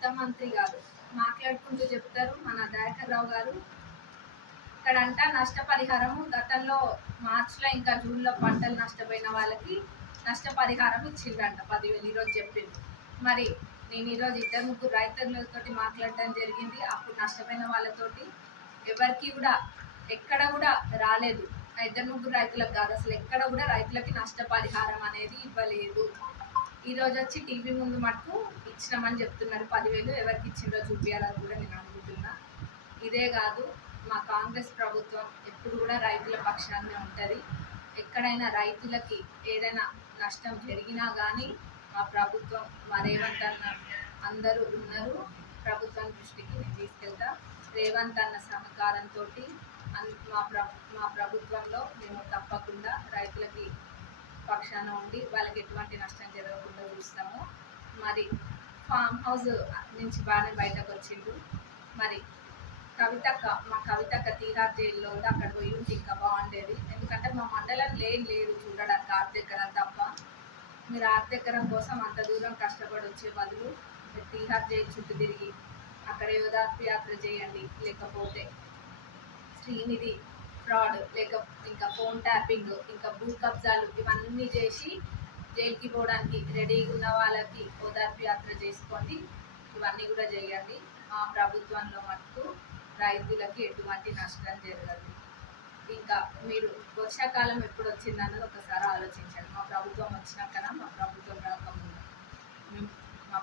అర్థమంత్రి గారు మాట్లాడుకుంటూ చెప్తారు మన దయాకర్ రావు గారు. ఇక్కడంట నష్టపరిహారము గతంలో మార్చిలో ఇంకా జూన్లో పంటలు నష్టపోయిన వాళ్ళకి నష్టపరిహారం ఇచ్చిందంట 10,000 ఈరోజు చెప్పింది. మరి నేను ఈరోజు 2-3 రైతులతోటి మాట్లాడడం జరిగింది. అప్పుడు నష్టపోయిన వాళ్ళతోటి ఎవరికి కూడా ఎక్కడ కూడా రాలేదు. 2-3 రైతులకు కాదు, అసలు ఎక్కడ కూడా రైతులకి నష్టపరిహారం అనేది ఇవ్వలేదు. ఈరోజు వచ్చి టీవీ ముందు మటుకు ఇచ్చినామని చెప్తున్నారు. 10,000 ఎవరికి ఇచ్చిందో చూపించాలని కూడా నేను అడుగుతున్నా. ఇదే కాదు, మా కాంగ్రెస్ ప్రభుత్వం ఎప్పుడు కూడా రైతుల పక్షాన్నే ఉంటుంది. ఎక్కడైనా రైతులకి ఏదైనా నష్టం జరిగినా కానీ మా ప్రభుత్వం, మా రేవంత్ అన్న అందరూ ఉన్నారు. ప్రభుత్వం దృష్టికి నేను తీసుకెళ్తా. రేవంత్ అన్న సహకారంతో మా ప్రభుత్వంలో మేము తప్పకుండా రైతులకి పక్షాన ఉండి వాళ్ళకి ఎటువంటి నష్టం జరగకుండా చూస్తాము. మరి ఫామ్ హౌస్ నుంచి బాగానే బయటకు వచ్చిండు. మరి మా కవితక్క తీహార్ జైల్లో ఉంది. అక్కడ పోయి ఉంటే ఇంకా బాగుండేది. ఎందుకంటే మా మండలం లేదు చూడడానికి ఆర్తెక్కరం తప్ప. మీరు ఆర్తెక్కరం కోసం అంత దూరం కష్టపడి వచ్చే బదులు మీరు తీహార్ జైలు చుట్టూ తిరిగి అక్కడ యోధాత్మ యాత్ర చేయండి. లేకపోతే శ్రీనిధి ఫ్రాడ్, లేక ఇంకా ఫోన్ ట్యాపింగ్, ఇంకా భూ కబ్జాలు ఇవన్నీ చేసి జైలుకి పోవడానికి రెడీగా ఉన్న వాళ్ళకి ఓదార్పు యాత్ర చేసుకోండి. ఇవన్నీ కూడా చేయండి. మా ప్రభుత్వంలో మటుకు రైతులకి ఎటువంటి నష్టం జరగదు. ఇంకా మీరు వర్షాకాలం ఎప్పుడు వచ్చిందన్నది ఒకసారి ఆలోచించండి. మా ప్రభుత్వం వచ్చినాకనా మా ప్రభుత్వం రాకముందు మా